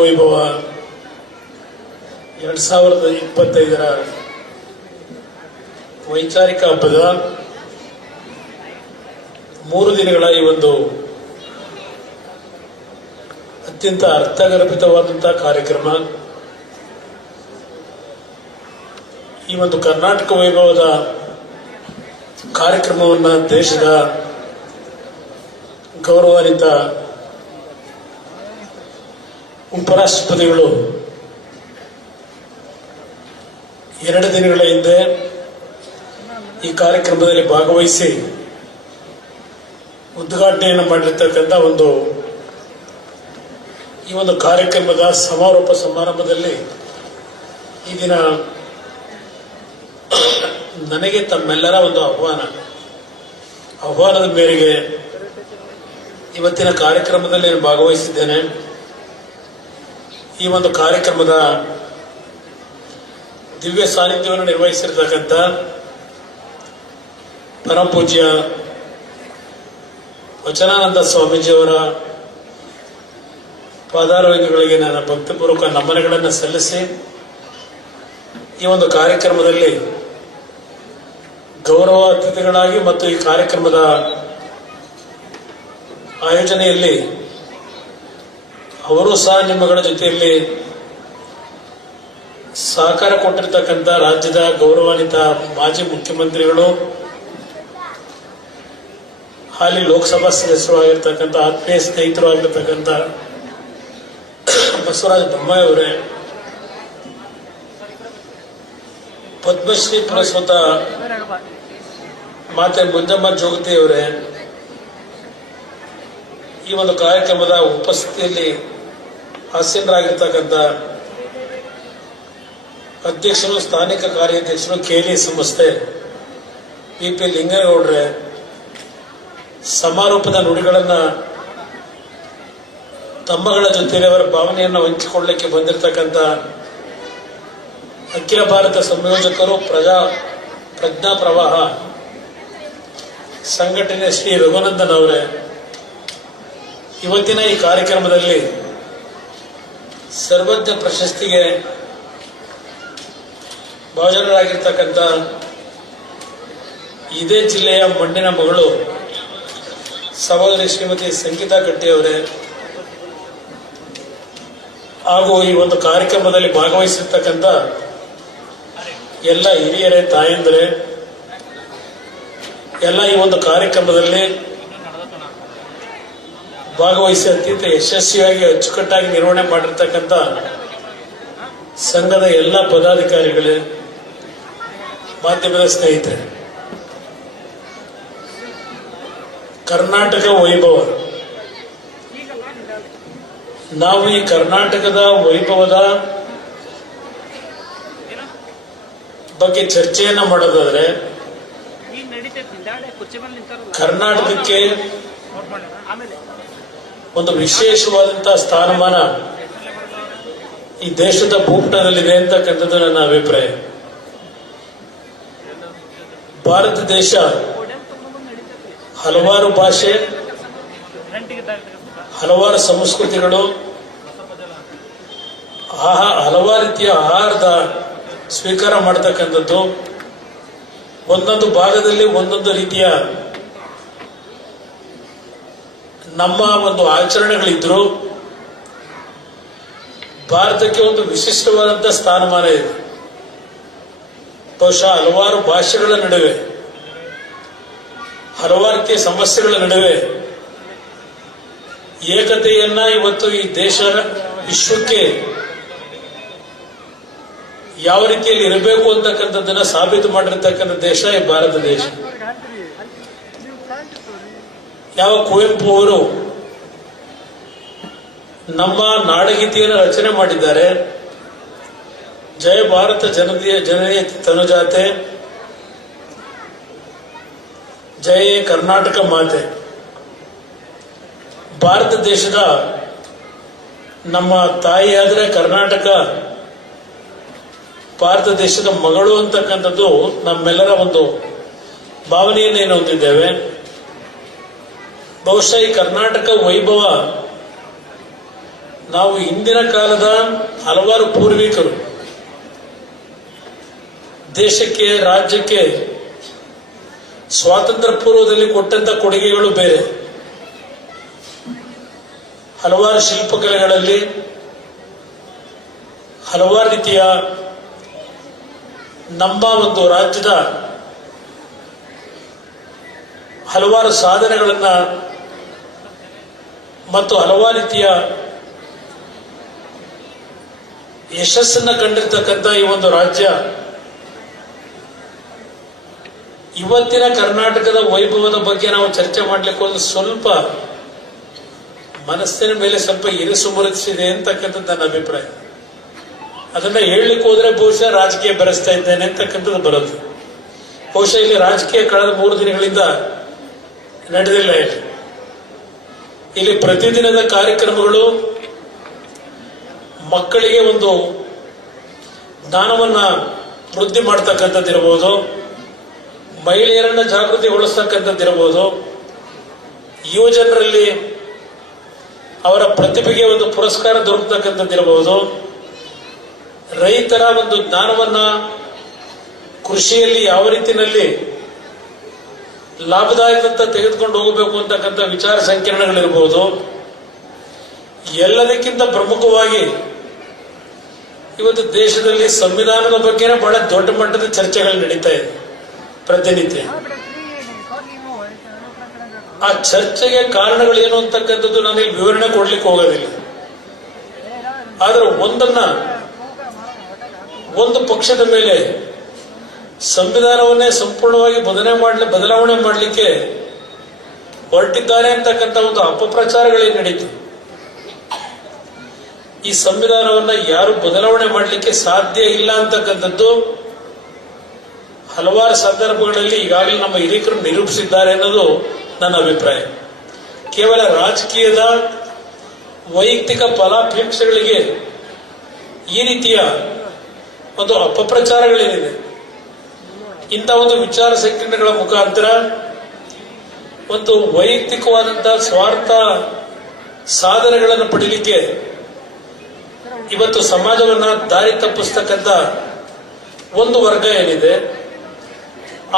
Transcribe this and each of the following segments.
ವೈಭವ 2025 ವೈಚಾರಿಕ ಹಬ್ಬದ 3 ದಿನಗಳ ಈ ಒಂದು ಅತ್ಯಂತ ಅರ್ಥಗರ್ಭಿತವಾದಂತಹ ಕಾರ್ಯಕ್ರಮ. ಈ ಒಂದು ಕರ್ನಾಟಕ ವೈಭವದ ಕಾರ್ಯಕ್ರಮವನ್ನು ದೇಶದ ಗೌರವಾನ್ವಿತ ಉಪರಾಷ್ಟ್ರಪತಿಗಳು 2 ದಿನಗಳ ಹಿಂದೆ ಈ ಕಾರ್ಯಕ್ರಮದಲ್ಲಿ ಭಾಗವಹಿಸಿ ಉದ್ಘಾಟನೆಯನ್ನು ಮಾಡಿರ್ತಕ್ಕಂಥ ಈ ಒಂದು ಕಾರ್ಯಕ್ರಮದ ಸಮಾರೋಪ ಸಮಾರಂಭದಲ್ಲಿ ಈ ದಿನ ನನಗೆ ತಮ್ಮೆಲ್ಲರ ಒಂದು ಆಹ್ವಾನದ ಮೇರೆಗೆ ಇವತ್ತಿನ ಕಾರ್ಯಕ್ರಮದಲ್ಲಿ ನಾನು ಭಾಗವಹಿಸಿದ್ದೇನೆ. ಈ ಒಂದು ಕಾರ್ಯಕ್ರಮದ ದಿವ್ಯ ಸಾನ್ನಿಧ್ಯವನ್ನು ನಿರ್ವಹಿಸಿರ್ತಕ್ಕಂಥ ಪರಮ ಪೂಜ್ಯ ವಚನಾನಂದ ಸ್ವಾಮೀಜಿಯವರ ಪಾದಾರವಿಂದಗಳಿಗೆ ನನ್ನ ಭಕ್ತಿಪೂರ್ವಕ ನಮನಗಳನ್ನು ಸಲ್ಲಿಸಿ ಈ ಒಂದು ಕಾರ್ಯಕ್ರಮದಲ್ಲಿ ಗೌರವ ಅತಿಥಿಗಳಾಗಿ ಮತ್ತು ಈ ಕಾರ್ಯಕ್ರಮದ ಆಯೋಜನೆಯಲ್ಲಿ ಅವರು ಸಹ ನಿಮ್ಮಗಳ ಜೊತೆಯಲ್ಲಿ ಸಹಕಾರ ಕೊಟ್ಟಿರ್ತಕ್ಕಂಥ ರಾಜ್ಯದ ಗೌರವಾನ್ವಿತ ಮಾಜಿ ಮುಖ್ಯಮಂತ್ರಿಗಳು, ಹಾಲಿ ಲೋಕಸಭಾ ಸದಸ್ಯರು ಆಗಿರ್ತಕ್ಕಂಥ ಆತ್ಮೀಯ ಸ್ನೇಹಿತರು ಆಗಿರ್ತಕ್ಕಂಥ ಬಸವರಾಜ ಬೊಮ್ಮಾಯಿ ಅವರೇ, ಪದ್ಮಶ್ರೀ ಪುರಸ್ಕೃತ ಮಾತೆ ಮಂಜಮ್ಮ ಜೋಗತಿ ಅವರೇ, ಈ ಒಂದು ಕಾರ್ಯಕ್ರಮದ ಉಪಸ್ಥಿತಿಯಲ್ಲಿ ಆಸೀನರಾಗಿರ್ತಕ್ಕಂಥ ಅಧ್ಯಕ್ಷರು, ಸ್ಥಾನಿಕ ಕಾರ್ಯಾಧ್ಯಕ್ಷರು, ಕೇಲಿ ಸಂಸ್ಥೆ ಪಿ ಲಿಂಗೇಗೌಡ್ರೆ, ಸಮಾರೋಪದ ನುಡಿಗಳನ್ನು ತಮ್ಮಗಳ ಜೊತೆಯಲ್ಲಿ ಅವರ ಭಾವನೆಯನ್ನು ಹಂಚಿಕೊಳ್ಳಲಿಕ್ಕೆ ಬಂದಿರತಕ್ಕಂಥ ಅಖಿಲ ಭಾರತ ಸಂಯೋಜಕರು, ಪ್ರಜ್ಞಾ ಪ್ರವಾಹ ಸಂಘಟನೆ ಶ್ರೀ ರಘುನಂದನ್ ಅವರೇ, ಇವತ್ತಿನ ಈ ಕಾರ್ಯಕ್ರಮದಲ್ಲಿ ಸರ್ವಜ್ಞ ಪ್ರಶಸ್ತಿಗೆ ಭಾಜನರಾಗಿರ್ತಕ್ಕಂಥ ಇದೇ ಜಿಲ್ಲೆಯ ಮಣ್ಣಿನ ಮಗಳು ಸಹೋದರಿ ಶ್ರೀಮತಿ ಸಂಗೀತಾ ಕಟ್ಟಿಯವರೇ, ಹಾಗೂ ಈ ಒಂದು ಕಾರ್ಯಕ್ರಮದಲ್ಲಿ ಭಾಗವಹಿಸಿರ್ತಕ್ಕಂಥ ಎಲ್ಲ ಹಿರಿಯರೇ, ತಾಯಂದಿರೇ, ಎಲ್ಲ ಈ ಒಂದು ಕಾರ್ಯಕ್ರಮದಲ್ಲಿ ಭಾಗವಹಿಸಿ ಅತ್ಯಂತ ಯಶಸ್ವಿಯಾಗಿ ಅಚ್ಚುಕಟ್ಟಾಗಿ ನಿರ್ವಹಣೆ ಮಾಡಿರ್ತಕ್ಕಂಥ ಸಂಘದ ಎಲ್ಲ ಪದಾಧಿಕಾರಿಗಳೇ, ಮಾಧ್ಯಮದ ಸ್ನೇಹಿತರೆ, ಕರ್ನಾಟಕ ವೈಭವ, ನಾವು ಈ ಕರ್ನಾಟಕದ ವೈಭವದ ಬಗ್ಗೆ ಚರ್ಚೆಯನ್ನ ಮಾಡೋದಾದ್ರೆ ಕರ್ನಾಟಕಕ್ಕೆ ಒಂದು ವಿಶೇಷವಾದಂತಹ ಸ್ಥಾನಮಾನ ಈ ದೇಶದ ಭೂಪಟದಲ್ಲಿದೆ ಅಂತಕ್ಕಂಥದ್ದು ನನ್ನ ಅಭಿಪ್ರಾಯ. ಭಾರತ ದೇಶ ಹಲವಾರು ಭಾಷೆ, ಹಲವಾರು ಸಂಸ್ಕೃತಿಗಳು, ಹಲವಾರು ರೀತಿಯ ಆಹಾರದ ಸ್ವೀಕಾರ ಮಾಡತಕ್ಕಂಥದ್ದು, ಒಂದೊಂದು ಭಾಗದಲ್ಲಿ ಒಂದೊಂದು ರೀತಿಯ ನಮ್ಮ ಒಂದು ಆಚರಣೆಗಳಿದ್ರು ಭಾರತಕ್ಕೆ ಒಂದು ವಿಶಿಷ್ಟವಾದಂಥ ಸ್ಥಾನಮಾನ ಇದೆ. ಬಹುಶಃ ಹಲವಾರು ಭಾಷೆಗಳ ನಡುವೆ, ಹಲವಾರು ರೀತಿಯ ಸಮಸ್ಯೆಗಳ ನಡುವೆ ಏಕತೆಯನ್ನ ಇವತ್ತು ಈ ದೇಶ ವಿಶ್ವಕ್ಕೆ ಯಾವ ರೀತಿಯಲ್ಲಿ ಇರಬೇಕು ಅಂತಕ್ಕಂಥದ್ದನ್ನ ಸಾಬೀತು ಮಾಡಿರ್ತಕ್ಕಂಥ ದೇಶ ಈ ಭಾರತ ದೇಶ. ಯಾವ ಕುವೆಂಪು ಅವರು ನಮ್ಮ ನಾಡಗೀತೆಯನ್ನು ರಚನೆ ಮಾಡಿದ್ದಾರೆ, ಜಯ ಭಾರತ ಜನನೀಯ ತನುಜಾತೆ, ಜಯ ಕರ್ನಾಟಕ ಮಾತೆ. ಭಾರತ ದೇಶದ ನಮ್ಮ ತಾಯಿಯಾದರೆ ಕರ್ನಾಟಕ ಭಾರತ ದೇಶದ ಮಗಳು ಅಂತಕ್ಕಂಥದ್ದು ನಮ್ಮೆಲ್ಲರ ಒಂದು ಭಾವನೆಯನ್ನೇನು ಹೊಂದಿದ್ದೇವೆ. ಬಹುಶಃ ಈ ಕರ್ನಾಟಕ ವೈಭವ ನಾವು ಹಿಂದಿನ ಕಾಲದ ಹಲವಾರು ಪೂರ್ವಿಕರು ದೇಶಕ್ಕೆ, ರಾಜ್ಯಕ್ಕೆ ಸ್ವಾತಂತ್ರ್ಯ ಪೂರ್ವದಲ್ಲಿ ಕೊಟ್ಟಂತ ಕೊಡುಗೆಗಳು ಬೇರೆ. ಹಲವಾರು ಶಿಲ್ಪಕಲೆಗಳಲ್ಲಿ ಹಲವಾರು ರೀತಿಯ ನಮ್ಮ ಒಂದು ರಾಜ್ಯದ ಹಲವಾರು ಸಾಧನೆಗಳನ್ನ ಮತ್ತು ಹಲವಾರು ರೀತಿಯ ಯಶಸ್ಸನ್ನ ಕಂಡಿರ್ತಕ್ಕಂಥ ಈ ಒಂದು ರಾಜ್ಯ ಇವತ್ತಿನ ಕರ್ನಾಟಕದ ವೈಭವದ ಬಗ್ಗೆ ನಾವು ಚರ್ಚೆ ಮಾಡ್ಲಿಕ್ಕೆ ಹೋದ್ರೆ ಸ್ವಲ್ಪ ಮನಸ್ಸಿನ ಮೇಲೆ ಸ್ವಲ್ಪ ಇರಿಸು ಮುರಿಸಿದೆ ಅಂತಕ್ಕಂಥದ್ದು ನನ್ನ ಅಭಿಪ್ರಾಯ. ಅದನ್ನ ಹೇಳಲಿಕ್ಕೆ ಹೋದ್ರೆ ಬಹುಶಃ ರಾಜಕೀಯ ಬೆರೆಸ್ತಾ ಇದ್ದೇನೆ ಅಂತಕ್ಕಂಥದ್ದು ಬರೋದು. ಬಹುಶಃ ಇಲ್ಲಿ ರಾಜಕೀಯ ಕಳೆದ 3 ದಿನಗಳಿಂದ ನಡೆದಿಲ್ಲ. ಇಲ್ಲಿ ಪ್ರತಿದಿನದ ಕಾರ್ಯಕ್ರಮಗಳು ಮಕ್ಕಳಿಗೆ ಒಂದು ಜ್ಞಾನವನ್ನ ವೃದ್ಧಿ ಮಾಡ್ತಕ್ಕಂಥದ್ದಿರಬಹುದು, ಮಹಿಳೆಯರನ್ನ ಜಾಗೃತಿಗೊಳಿಸ್ತಕ್ಕಂಥದ್ದಿರಬಹುದು, ಯುವ ಜನರಲ್ಲಿ ಅವರ ಪ್ರತಿಭೆಗೆ ಒಂದು ಪುರಸ್ಕಾರ ದೊರಕತಕ್ಕಂಥದ್ದಿರಬಹುದು, ರೈತರ ಒಂದು ಜ್ಞಾನವನ್ನ ಕೃಷಿಯಲ್ಲಿ ಯಾವ ರೀತಿಯಲ್ಲಿ ಲಾಭದಾಯಕ ತೆಗೆದುಕೊಂಡು ಹೋಗಬೇಕು ಅಂತಕ್ಕಂಥ ವಿಚಾರ ಸಂಕಿರಣಗಳಿರಬಹುದು. ಎಲ್ಲದಕ್ಕಿಂತ ಪ್ರಮುಖವಾಗಿ ಇವತ್ತು ದೇಶದಲ್ಲಿ ಸಂವಿಧಾನದ ಬಗ್ಗೆನೇ ಬಹಳ ದೊಡ್ಡ ಮಟ್ಟದ ಚರ್ಚೆಗಳು ನಡೀತಾ ಇದೆ ಪ್ರತಿನಿತ್ಯ. ಆ ಚರ್ಚೆಗೆ ಕಾರಣಗಳೇನು ಅಂತಕ್ಕಂಥದ್ದು ನಾನು ಇಲ್ಲಿ ವಿವರಣೆ ಕೊಡ್ಲಿಕ್ಕೆ ಹೋಗೋದಿಲ್ಲ. ಆದ್ರೆ ಒಂದು ಪಕ್ಷದ ಮೇಲೆ ಸಂವಿಧಾನವನ್ನೇ ಸಂಪೂರ್ಣವಾಗಿ ಬದಲಾವಣೆ ಮಾಡಲಿಕ್ಕೆ ಹೊರಟಿದ್ದಾರೆ ಅಂತಕ್ಕಂಥ ಒಂದು ಅಪಪ್ರಚಾರಗಳೇನು ನಡೀತು. ಈ ಸಂವಿಧಾನವನ್ನ ಯಾರು ಬದಲಾವಣೆ ಮಾಡಲಿಕ್ಕೆ ಸಾಧ್ಯ ಇಲ್ಲ ಅಂತಕ್ಕಂಥದ್ದು ಹಲವಾರು ಸಂದರ್ಭಗಳಲ್ಲಿ ಈಗಾಗಲೇ ನಮ್ಮ ಹಿರಿಯರು ನಿರೂಪಿಸಿದ್ದಾರೆ ಅನ್ನೋದು ನನ್ನ ಅಭಿಪ್ರಾಯ. ಕೇವಲ ರಾಜಕೀಯದ ವೈಯಕ್ತಿಕ ಫಲಾಪೇಕ್ಷೆಗಳಿಗೆ ಈ ರೀತಿಯ ಒಂದು ಅಪಪ್ರಚಾರಗಳೇನಿದೆ, ಇಂಥ ಒಂದು ವಿಚಾರ ಸಂಕಿರಣಗಳ ಮುಖಾಂತರ ಒಂದು ವೈಯಕ್ತಿಕವಾದಂತಹ ಸ್ವಾರ್ಥ ಸಾಧನೆಗಳನ್ನು ಪಡೀಲಿಕ್ಕೆ ಇವತ್ತು ಸಮಾಜವನ್ನ ದಾರಿ ತಪ್ಪಿಸ್ತಕ್ಕಂಥ ಒಂದು ವರ್ಗ ಏನಿದೆ,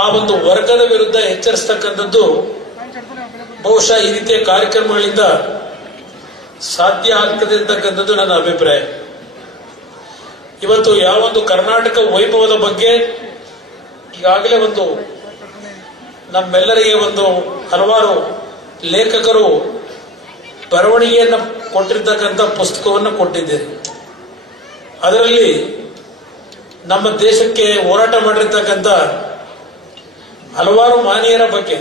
ಆ ಒಂದು ವರ್ಗದ ವಿರುದ್ಧ ಎಚ್ಚರಿಸ್ತಕ್ಕಂಥದ್ದು ಬಹುಶಃ ಈ ರೀತಿಯ ಕಾರ್ಯಕ್ರಮಗಳಿಂದ ಸಾಧ್ಯ ಆಗ್ತದೆ ಅಂತಕ್ಕಂಥದ್ದು ನನ್ನ ಅಭಿಪ್ರಾಯ. ಇವತ್ತು ಯಾವೊಂದು ಕರ್ನಾಟಕ ವೈಭವದ ಬಗ್ಗೆ ಈಗಾಗಲೇ ಒಂದು ನಮ್ಮೆಲ್ಲರಿಗೆ ಒಂದು ಹಲವಾರು ಲೇಖಕರು ಬರವಣಿಗೆಯನ್ನು ಕೊಟ್ಟಿರ್ತಕ್ಕಂಥ ಪುಸ್ತಕವನ್ನು ಕೊಟ್ಟಿದ್ದೇನೆ. ಅದರಲ್ಲಿ ನಮ್ಮ ದೇಶಕ್ಕೆ ಹೋರಾಟ ಮಾಡಿರ್ತಕ್ಕಂಥ ಹಲವಾರು ಮಾನೀಯರ ಬಗ್ಗೆ,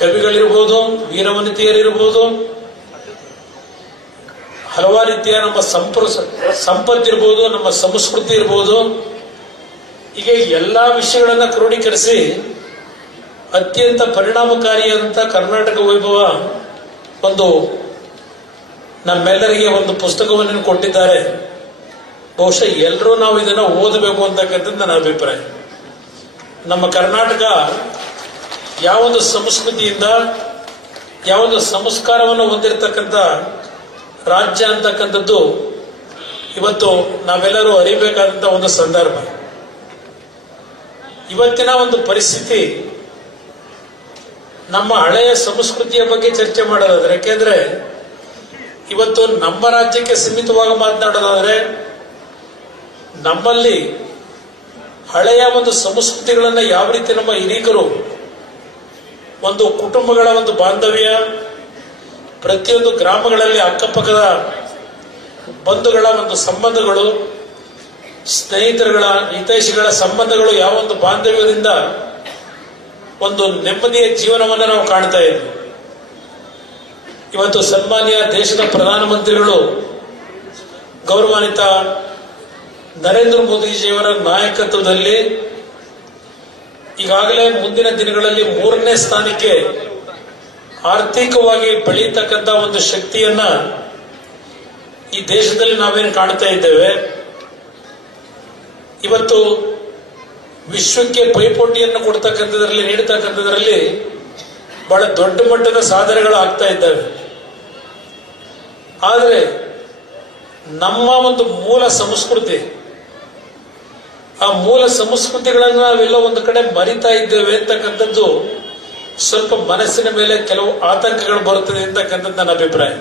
ಕವಿಗಳಿರ್ಬೋದು, ವೀರವನಿತೆಯರಿರ್ಬೋದು, ಹಲವಾರು ರೀತಿಯ ನಮ್ಮ ಸಂಪತ್ತಿರ್ಬೋದು, ನಮ್ಮ ಸಂಸ್ಕೃತಿ ಇರ್ಬೋದು, ಹೀಗೆ ಎಲ್ಲಾ ವಿಷಯಗಳನ್ನ ಕ್ರೋಢೀಕರಿಸಿ ಅತ್ಯಂತ ಪರಿಣಾಮಕಾರಿಯಾದಂತಹ ಕರ್ನಾಟಕ ವೈಭವ ಒಂದು ನಮ್ಮೆಲ್ಲರಿಗೆ ಒಂದು ಪುಸ್ತಕವನ್ನು ಕೊಟ್ಟಿದ್ದಾರೆ. ಬಹುಶಃ ಎಲ್ಲರೂ ನಾವು ಇದನ್ನ ಓದಬೇಕು ಅಂತಕ್ಕಂಥದ್ದು ನನ್ನ ಅಭಿಪ್ರಾಯ. ನಮ್ಮ ಕರ್ನಾಟಕ ಯಾವೊಂದು ಸಂಸ್ಕೃತಿಯಿಂದ ಯಾವೊಂದು ಸಂಸ್ಕಾರವನ್ನು ಹೊಂದಿರತಕ್ಕಂಥ ರಾಜ್ಯ ಅಂತಕ್ಕಂಥದ್ದು ಇವತ್ತು ನಾವೆಲ್ಲರೂ ಅರಿಬೇಕಾದಂತ ಒಂದು ಸಂದರ್ಭ. ಇವತ್ತಿನ ಒಂದು ಪರಿಸ್ಥಿತಿ ನಮ್ಮ ಹಳೆಯ ಸಂಸ್ಕೃತಿಯ ಬಗ್ಗೆ ಚರ್ಚೆ ಮಾಡೋದಾದ್ರೆ, ಯಾಕೆಂದ್ರೆ ಇವತ್ತು ನಮ್ಮ ರಾಜ್ಯಕ್ಕೆ ಸೀಮಿತವಾಗಿ ಮಾತನಾಡೋದಾದ್ರೆ ನಮ್ಮಲ್ಲಿ ಹಳೆಯ ಒಂದು ಸಂಸ್ಕೃತಿಗಳನ್ನ ಯಾವ ರೀತಿ ನಮ್ಮ ಹಿರಿಯರು ಒಂದು ಕುಟುಂಬಗಳ ಒಂದು ಬಾಂಧವ್ಯ, ಪ್ರತಿಯೊಂದು ಗ್ರಾಮಗಳಲ್ಲಿ ಅಕ್ಕಪಕ್ಕದ ಬಂಧುಗಳ ಒಂದು ಸಂಬಂಧಗಳು, ಸ್ನೇಹಿತರುಗಳ ಹಿತೈಷಿಗಳ ಸಂಬಂಧಗಳು, ಯಾವ ಒಂದು ಬಾಂಧವ್ಯದಿಂದ ಒಂದು ನೆಮ್ಮದಿಯ ಜೀವನವನ್ನು ನಾವು ಕಾಣ್ತಾ ಇದ್ವಿ. ಇವತ್ತು ಸನ್ಮಾನ್ಯ ದೇಶದ ಪ್ರಧಾನಮಂತ್ರಿಗಳು ಗೌರವಾನ್ವಿತ ನರೇಂದ್ರ ಮೋದಿಜಿಯವರ ನಾಯಕತ್ವದಲ್ಲಿ ಈಗಾಗಲೇ ಮುಂದಿನ ದಿನಗಳಲ್ಲಿ 3ನೇ ಸ್ಥಾನಕ್ಕೆ ಆರ್ಥಿಕವಾಗಿ ಬೆಳೀತಕ್ಕಂಥ ಒಂದು ಶಕ್ತಿಯನ್ನ ಈ ದೇಶದಲ್ಲಿ ನಾವೇನು ಕಾಣ್ತಾ ಇದ್ದೇವೆ. ಇವತ್ತು ವಿಶ್ವಕ್ಕೆ ಪೈಪೋಟಿಯನ್ನು ಕೊಡ್ತಕ್ಕಂಥದ್ರಲ್ಲಿ, ನೀಡತಕ್ಕಂಥದ್ರಲ್ಲಿ ಬಹಳ ದೊಡ್ಡ ಮಟ್ಟದ ಸಾಧನೆಗಳು ಆಗ್ತಾ ಇದ್ದಾವೆ. ಆದರೆ ನಮ್ಮ ಒಂದು ಮೂಲ ಸಂಸ್ಕೃತಿ, ಆ ಮೂಲ ಸಂಸ್ಕೃತಿಗಳನ್ನು ನಾವೆಲ್ಲ ಒಂದು ಕಡೆ ಮರಿತಾ ಇದ್ದೇವೆ ಅಂತಕ್ಕಂಥದ್ದು ಸ್ವಲ್ಪ ಮನಸ್ಸಿನ ಮೇಲೆ ಕೆಲವು ಆತಂಕಗಳು ಬರುತ್ತದೆ ಅಂತಕ್ಕಂಥದ್ದು ನನ್ನ ಅಭಿಪ್ರಾಯ.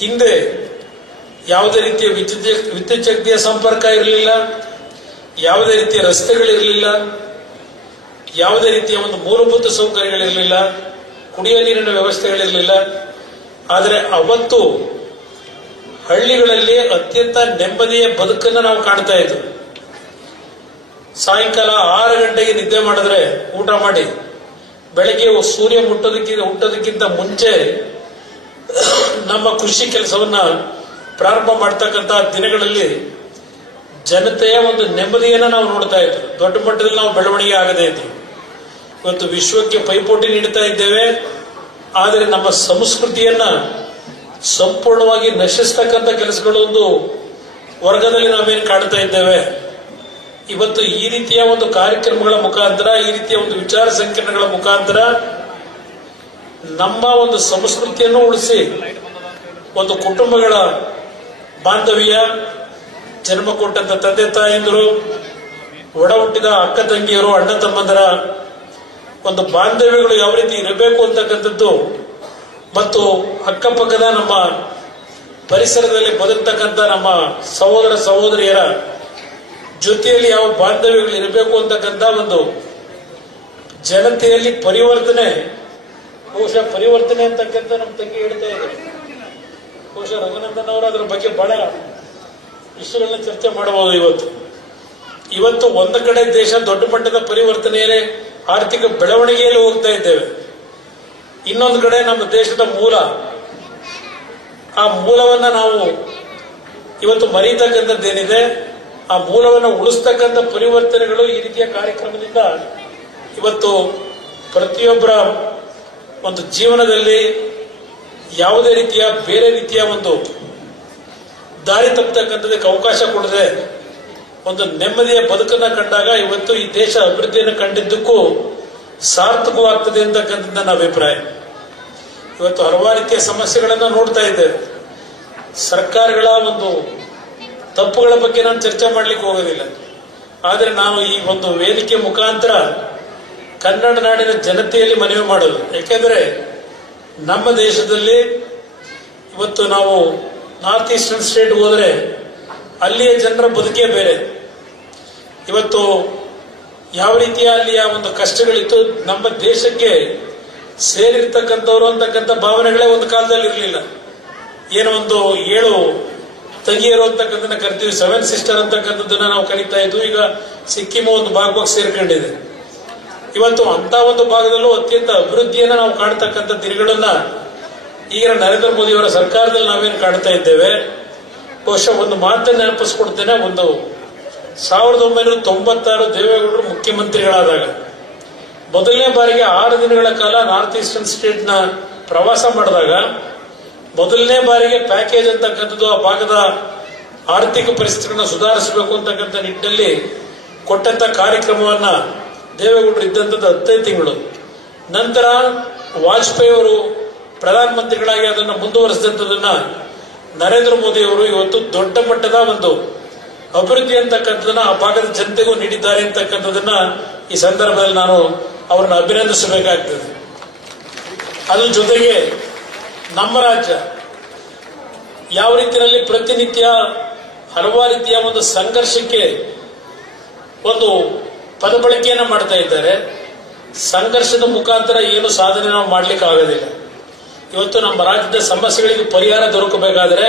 ಹಿಂದೆ ಯಾವುದೇ ರೀತಿಯ ವಿದ್ಯುತ್ ಶಕ್ತಿಯ ಸಂಪರ್ಕ ಇರಲಿಲ್ಲ, ಯಾವುದೇ ರೀತಿಯ ರಸ್ತೆಗಳಿರಲಿಲ್ಲ, ಯಾವುದೇ ರೀತಿಯ ಒಂದು ಮೂಲಭೂತ ಸೌಕರ್ಯಗಳಿರಲಿಲ್ಲ, ಕುಡಿಯುವ ನೀರಿನ ವ್ಯವಸ್ಥೆಗಳಿರಲಿಲ್ಲ. ಆದರೆ ಅವತ್ತು ಹಳ್ಳಿಗಳಲ್ಲಿ ಅತ್ಯಂತ ನೆಮ್ಮದಿಯ ಬದುಕನ್ನು ನಾವು ಕಾಣ್ತಾ ಇದ್ವಿ. ಸಾಯಂಕಾಲ 6 ಗಂಟೆಗೆ ನಿದ್ದೆ ಮಾಡಿದ್ರೆ ಊಟ ಮಾಡಿ ಬೆಳಗ್ಗೆ ಸೂರ್ಯ ಹುಟ್ಟೋದಕ್ಕಿಂತ ಮುಂಚೆ ನಮ್ಮ ಕೃಷಿ ಕೆಲಸವನ್ನ ಪ್ರಾರಂಭ ಮಾಡ್ತಕ್ಕಂತಹ ದಿನಗಳಲ್ಲಿ ಜನತೆಯ ಒಂದು ನೆಮ್ಮದಿಯನ್ನ ನಾವು ನೋಡ್ತಾ ಇದ್ವಿ. ದೊಡ್ಡ ಮಟ್ಟದಲ್ಲಿ ನಾವು ಬೆಳವಣಿಗೆ ಆಗದೇ ಇದ್ವಿ. ಇವತ್ತು ವಿಶ್ವಕ್ಕೆ ಪೈಪೋಟಿ ನೀಡ್ತಾ ಇದ್ದೇವೆ, ಆದರೆ ನಮ್ಮ ಸಂಸ್ಕೃತಿಯನ್ನ ಸಂಪೂರ್ಣವಾಗಿ ನಶಿಸ್ತಕ್ಕಂಥ ಕೆಲಸಗಳು ಒಂದು ವರ್ಗದಲ್ಲಿ ನಾವೇನು ಕಾಣ್ತಾ ಇದ್ದೇವೆ. ಇವತ್ತು ಈ ರೀತಿಯ ಒಂದು ಕಾರ್ಯಕ್ರಮಗಳ ಮುಖಾಂತರ, ಈ ರೀತಿಯ ಒಂದು ವಿಚಾರ ಸಂಕಿರಣಗಳ ಮುಖಾಂತರ ನಮ್ಮ ಒಂದು ಸಂಸ್ಕೃತಿಯನ್ನು ಉಳಿಸಿ ಒಂದು ಕುಟುಂಬಗಳ ಬಾಂಧವ್ಯ, ಜನ್ಮ ಕೊಟ್ಟಂತ ತಂದೆ ತಾಯಂದಿರು, ಒಡ ಹುಟ್ಟಿದ ಅಕ್ಕ ತಂಗಿಯರು, ಅಣ್ಣ ತಮ್ಮಂದರ ಒಂದು ಬಾಂಧವ್ಯಗಳು ಯಾವ ರೀತಿ ಇರಬೇಕು ಅಂತಕ್ಕಂಥದ್ದು ಮತ್ತು ಅಕ್ಕಪಕ್ಕದ ನಮ್ಮ ಪರಿಸರದಲ್ಲಿ ಬದುಕ್ತಕ್ಕಂಥ ನಮ್ಮ ಸಹೋದರ ಸಹೋದರಿಯರ ಜೊತೆಯಲ್ಲಿ ಯಾವ ಬಾಂಧವ್ಯಗಳು ಇರಬೇಕು ಅಂತಕ್ಕಂಥ ಒಂದು ಜನತೆಯಲ್ಲಿ ಪರಿವರ್ತನೆ, ಬಹುಶಃ ಪರಿವರ್ತನೆ ಅಂತಕ್ಕಂಥ ನಮ್ಮ ತಂಗಿ ಹೇಳ್ತಾ ಇದ್ದಾರೆ. ಬಹುಶಃ ರಘುನಂದನ್ ಅವರು ಅದರ ಬಗ್ಗೆ ಬಹಳ ವಿಷಯಗಳನ್ನ ಚರ್ಚೆ ಮಾಡಬಹುದು. ಇವತ್ತು ಒಂದು ಕಡೆ ದೇಶ ದೊಡ್ಡ ಮಟ್ಟದ ಪರಿವರ್ತನೆಯಲ್ಲಿ ಆರ್ಥಿಕ ಬೆಳವಣಿಗೆಯಲ್ಲಿ ಹೋಗ್ತಾ ಇದ್ದೇವೆ, ಇನ್ನೊಂದು ಕಡೆ ನಮ್ಮ ದೇಶದ ಮೂಲ, ಆ ಮೂಲವನ್ನ ನಾವು ಇವತ್ತು ಮರೀತಕ್ಕಂಥದ್ದೇನಿದೆ, ಆ ಮೂಲವನ್ನು ಉಳಿಸ್ತಕ್ಕಂಥ ಪರಿವರ್ತನೆಗಳು ಈ ರೀತಿಯ ಕಾರ್ಯಕ್ರಮದಿಂದ ಇವತ್ತು ಪ್ರತಿಯೊಬ್ಬರ ಒಂದು ಜೀವನದಲ್ಲಿ ಯಾವುದೇ ರೀತಿಯ ಬೇರೆ ರೀತಿಯ ಒಂದು ದಾರಿ ತಪ್ಪತಕ್ಕಂಥದಕ್ಕೆ ಅವಕಾಶ ಕೊಡದೆ ಒಂದು ನೆಮ್ಮದಿಯ ಬದುಕನ್ನ ಕಂಡಾಗ ಇವತ್ತು ಈ ದೇಶ ಅಭಿವೃದ್ಧಿಯನ್ನು ಕಂಡಿದ್ದಕ್ಕೂ ಸಾರ್ಥಕವಾಗ್ತದೆ ಅಂತಕ್ಕಂಥದ್ದು ನನ್ನ ಅಭಿಪ್ರಾಯ. ಇವತ್ತು ಹಲವಾರು ರೀತಿಯ ಸಮಸ್ಯೆಗಳನ್ನು ನೋಡ್ತಾ ಇದ್ದೇವೆ. ಸರ್ಕಾರಗಳ ಒಂದು ತಪ್ಪುಗಳ ಬಗ್ಗೆ ನಾನು ಚರ್ಚೆ ಮಾಡ್ಲಿಕ್ಕೆ ಹೋಗೋದಿಲ್ಲ, ಆದರೆ ನಾನು ಈ ಒಂದು ವೇದಿಕೆ ಮುಖಾಂತರ ಕನ್ನಡ ನಾಡಿನ ಜನತೆಯಲ್ಲಿ ಮನವಿ ಮಾಡೋದು. ಯಾಕೆಂದ್ರೆ ನಮ್ಮ ದೇಶದಲ್ಲಿ ಇವತ್ತು ನಾವು ನಾರ್ತ್ ಈಸ್ಟರ್ನ್ ಸ್ಟೇಟ್ ಹೋದ್ರೆ ಅಲ್ಲಿಯ ಜನರ ಬದುಕೇ ಬೇರೆ. ಇವತ್ತು ಯಾವ ರೀತಿಯ ಅಲ್ಲಿಯ ಒಂದು ಕಷ್ಟಗಳಿತ್ತು, ನಮ್ಮ ದೇಶಕ್ಕೆ ಸೇರಿರ್ತಕ್ಕಂಥವ್ರು ಅಂತಕ್ಕಂಥ ಭಾವನೆಗಳೇ ಒಂದು ಕಾಲದಲ್ಲಿ ಇರಲಿಲ್ಲ. ಏನೋ ಒಂದು 7 ತಂಗಿಯರು ಅಂತಕ್ಕಂಥದ್ದನ್ನ ಕರಿತೀವಿ, 7 ಸಿಸ್ಟರ್ ಅಂತಕ್ಕಂಥದ್ದನ್ನ ನಾವು ಕರೀತಾ ಇದ್ವಿ. ಈಗ ಸಿಕ್ಕಿಮ ಒಂದು ಭಾಗವಾಗಿ ಸೇರ್ಕೊಂಡಿದೆ. ಇವತ್ತು ಅಂತ ಒಂದು ಭಾಗದಲ್ಲೂ ಅತ್ಯಂತ ಅಭಿವೃದ್ಧಿಯನ್ನ ನಾವು ಕಾಣ್ತಕ್ಕಂಥ ದಿನಗಳನ್ನ ಈಗ ನರೇಂದ್ರ ಮೋದಿ ಅವರ ಸರ್ಕಾರದಲ್ಲಿ ನಾವೇನು ಕಾಣ್ತಾ ಇದ್ದೇವೆ. ಬಹುಶಃ ಒಂದು ಮಾತನ್ನು ನೆನಪಿಸ್ಕೊಡ್ತೇನೆ. 1996 ದೇವೇಗೌಡರು ಮುಖ್ಯಮಂತ್ರಿಗಳಾದಾಗ ಮೊದಲನೇ ಬಾರಿಗೆ 6 ದಿನಗಳ ಕಾಲ ನಾರ್ತ್ ಈಸ್ಟರ್ನ್ ಸ್ಟೇಟ್ ನ ಪ್ರವಾಸ ಮಾಡಿದಾಗ ಮೊದಲನೇ ಬಾರಿಗೆ ಪ್ಯಾಕೇಜ್ ಅಂತಕ್ಕಂಥದ್ದು ಆ ಭಾಗದ ಆರ್ಥಿಕ ಪರಿಸ್ಥಿತಿಗಳನ್ನ ಸುಧಾರಿಸಬೇಕು ಅಂತಕ್ಕಂಥ ನಿಟ್ಟಿನಲ್ಲಿ ಕೊಟ್ಟಂತ ಕಾರ್ಯಕ್ರಮವನ್ನ ದೇವೇಗೌಡರು ಇದ್ದಂಥದ್ದು 15 ತಿಂಗಳು. ನಂತರ ವಾಜಪೇಯಿ ಅವರು ಪ್ರಧಾನಮಂತ್ರಿಗಳಾಗಿ ಅದನ್ನು ಮುಂದುವರಿಸಿದಂಥದನ್ನ ನರೇಂದ್ರ ಮೋದಿ ಅವರು ಇವತ್ತು ದೊಡ್ಡ ಮಟ್ಟದ ಒಂದು ಅಭಿವೃದ್ಧಿ ಅಂತಕ್ಕಂಥದನ್ನ ಆ ಭಾಗದ ಜನತೆಗೂ ನೀಡಿದ್ದಾರೆ ಅಂತಕ್ಕಂಥದನ್ನ ಈ ಸಂದರ್ಭದಲ್ಲಿ ನಾನು ಅವರನ್ನು ಅಭಿನಂದಿಸಬೇಕಾಗ್ತದೆ. ಅದ್ರ ಜೊತೆಗೆ ನಮ್ಮ ರಾಜ್ಯ ಯಾವ ರೀತಿಯಲ್ಲಿ ಪ್ರತಿನಿತ್ಯ ಹಲವಾರು ರೀತಿಯ ಒಂದು ಸಂಘರ್ಷಕ್ಕೆ ಒಂದು ಪದಬಳಕೆಯನ್ನ ಮಾಡ್ತಾ ಇದ್ದಾರೆ. ಸಂಘರ್ಷದ ಮುಖಾಂತರ ಏನು ಸಾಧನೆ ನಾವು ಮಾಡ್ಲಿಕ್ಕೆ ಆಗೋದಿಲ್ಲ. ಇವತ್ತು ನಮ್ಮ ರಾಜ್ಯದ ಸಮಸ್ಯೆಗಳಿಗೆ ಪರಿಹಾರ ದೊರಕಬೇಕಾದ್ರೆ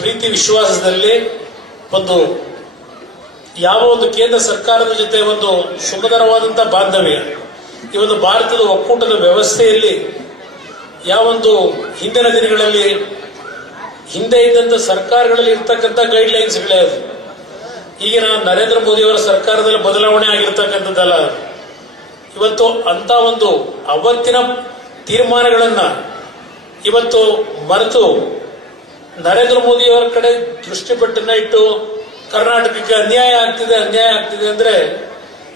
ಪ್ರೀತಿ ವಿಶ್ವಾಸದಲ್ಲಿ ಒಂದು ಯಾವ ಒಂದು ಕೇಂದ್ರ ಸರ್ಕಾರದ ಜೊತೆ ಒಂದು ಸುಮಧುರವಾದಂತಹ ಬಾಂಧವ್ಯ, ಈ ಒಂದು ಭಾರತದ ಒಕ್ಕೂಟದ ವ್ಯವಸ್ಥೆಯಲ್ಲಿ ಯಾವೊಂದು ಹಿಂದಿನ ದಿನಗಳಲ್ಲಿ ಹಿಂದೆ ಇದ್ದಂತ ಸರ್ಕಾರಗಳಲ್ಲಿ ಇರ್ತಕ್ಕಂಥ ಗೈಡ್ಲೈನ್ಸ್ಗಳೇ ಅದು. ಈಗಿನ ನರೇಂದ್ರ ಮೋದಿ ಅವರ ಸರ್ಕಾರದಲ್ಲಿ ಬದಲಾವಣೆ ಆಗಿರ್ತಕ್ಕಂಥದ್ದಲ್ಲ. ಇವತ್ತು ಅಂತ ಒಂದು ಅವತ್ತಿನ ತೀರ್ಮಾನಗಳನ್ನ ಇವತ್ತು ಮರೆತು ನರೇಂದ್ರ ಮೋದಿ ಅವರ ಕಡೆ ದೃಷ್ಟಿಪಟ್ಟನ್ನ ಇಟ್ಟು ಕರ್ನಾಟಕಕ್ಕೆ ಅನ್ಯಾಯ ಆಗ್ತಿದೆ ಅಂದ್ರೆ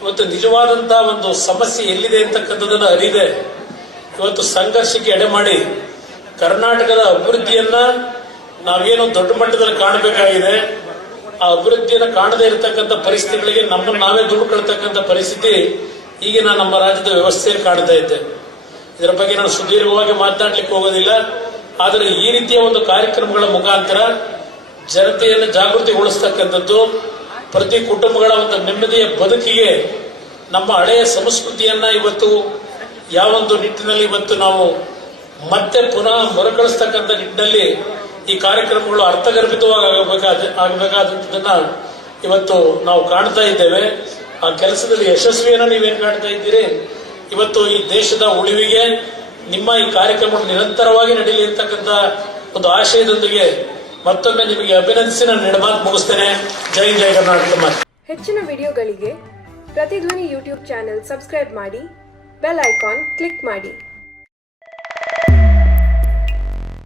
ಇವತ್ತು ನಿಜವಾದಂತಹ ಒಂದು ಸಮಸ್ಯೆ ಎಲ್ಲಿದೆ ಅಂತಕ್ಕಂಥದನ್ನ ಅರಿದೆ ಇವತ್ತು ಸಂಘರ್ಷಕ್ಕೆ ಎಡೆ ಮಾಡಿ ಕರ್ನಾಟಕದ ಅಭಿವೃದ್ಧಿಯನ್ನ ನಾವೇನು ದೊಡ್ಡ ಮಟ್ಟದಲ್ಲಿ ಕಾಣಬೇಕಾಗಿದೆ, ಆ ಅಭಿವೃದ್ಧಿಯನ್ನು ಕಾಣದೇ ಇರತಕ್ಕಂಥ ಪರಿಸ್ಥಿತಿಗಳಿಗೆ ನಮ್ಮನ್ನು ನಾವೇ ದುಡ್ಕೊಳ್ತಕ್ಕಂಥ ಪರಿಸ್ಥಿತಿ ಈಗಿನ ನಮ್ಮ ರಾಜ್ಯದ ವ್ಯವಸ್ಥೆಯಲ್ಲಿ ಕಾಣ್ತಾ ಇದ್ದೆ. ಇದರ ಬಗ್ಗೆ ನಾನು ಸುದೀರ್ಘವಾಗಿ ಮಾತನಾಡ್ಲಿಕ್ಕೆ ಹೋಗೋದಿಲ್ಲ. ಆದರೆ ಈ ರೀತಿಯ ಒಂದು ಕಾರ್ಯಕ್ರಮಗಳ ಮುಖಾಂತರ ಜನತೆಯನ್ನು ಜಾಗೃತಿಗೊಳಿಸ್ತಕ್ಕಂಥದ್ದು, ಪ್ರತಿ ಕುಟುಂಬಗಳ ಒಂದು ನೆಮ್ಮದಿಯ ಬದುಕಿಗೆ ನಮ್ಮ ಹಳೆಯ ಸಂಸ್ಕೃತಿಯನ್ನ ಇವತ್ತು ಯಾವೊಂದು ನಿಟ್ಟಿನಲ್ಲಿ ಇವತ್ತು ನಾವು ಮತ್ತೆ ಪುನಃ ಮರುಕಳಿಸ್ತಕ್ಕಂಥ ನಿಟ್ಟಿನಲ್ಲಿ ಈ ಕಾರ್ಯಕ್ರಮಗಳು ಅರ್ಥಗರ್ಭಿತವಾಗಿ ಆಗಬೇಕಾದಂಥದನ್ನ ಇವತ್ತು ನಾವು ಕಾಣ್ತಾ ಇದ್ದೇವೆ. ಆ ಕೆಲಸದಲ್ಲಿ ಯಶಸ್ವಿಯನ್ನ ನೀವೇನು ಕಾಣ್ತಾ ಇದ್ದೀರಿ. ಇವತ್ತು ಈ ದೇಶದ ಉಳಿವಿಗೆ ನಿಮ್ಮ ಈ ಕಾರ್ಯಕ್ರಮ ನಿರಂತರವಾಗಿ ನಡೀಲಿ ಇರ್ತಕ್ಕಂಥ ಒಂದು ಆಶಯದೊಂದಿಗೆ ಮತ್ತೊಮ್ಮೆ ನಿಮಗೆ ಅಭಿನಂದಿಸಿ ನಾನು ನಿರ್ಮಾಣ ಮುಗಿಸ್ತೇನೆ. ಜೈ ಜೈ ಕರ್ನಾಟಕ. ಹೆಚ್ಚಿನ ವಿಡಿಯೋಗಳಿಗೆ ಪ್ರತಿಧ್ವನಿ ಯೂಟ್ಯೂಬ್ ಚಾನೆಲ್ ಸಬ್ಸ್ಕ್ರೈಬ್ ಮಾಡಿ, ಬೆಲ್ ಐಕಾನ್ ಕ್ಲಿಕ್ ಮಾಡಿ.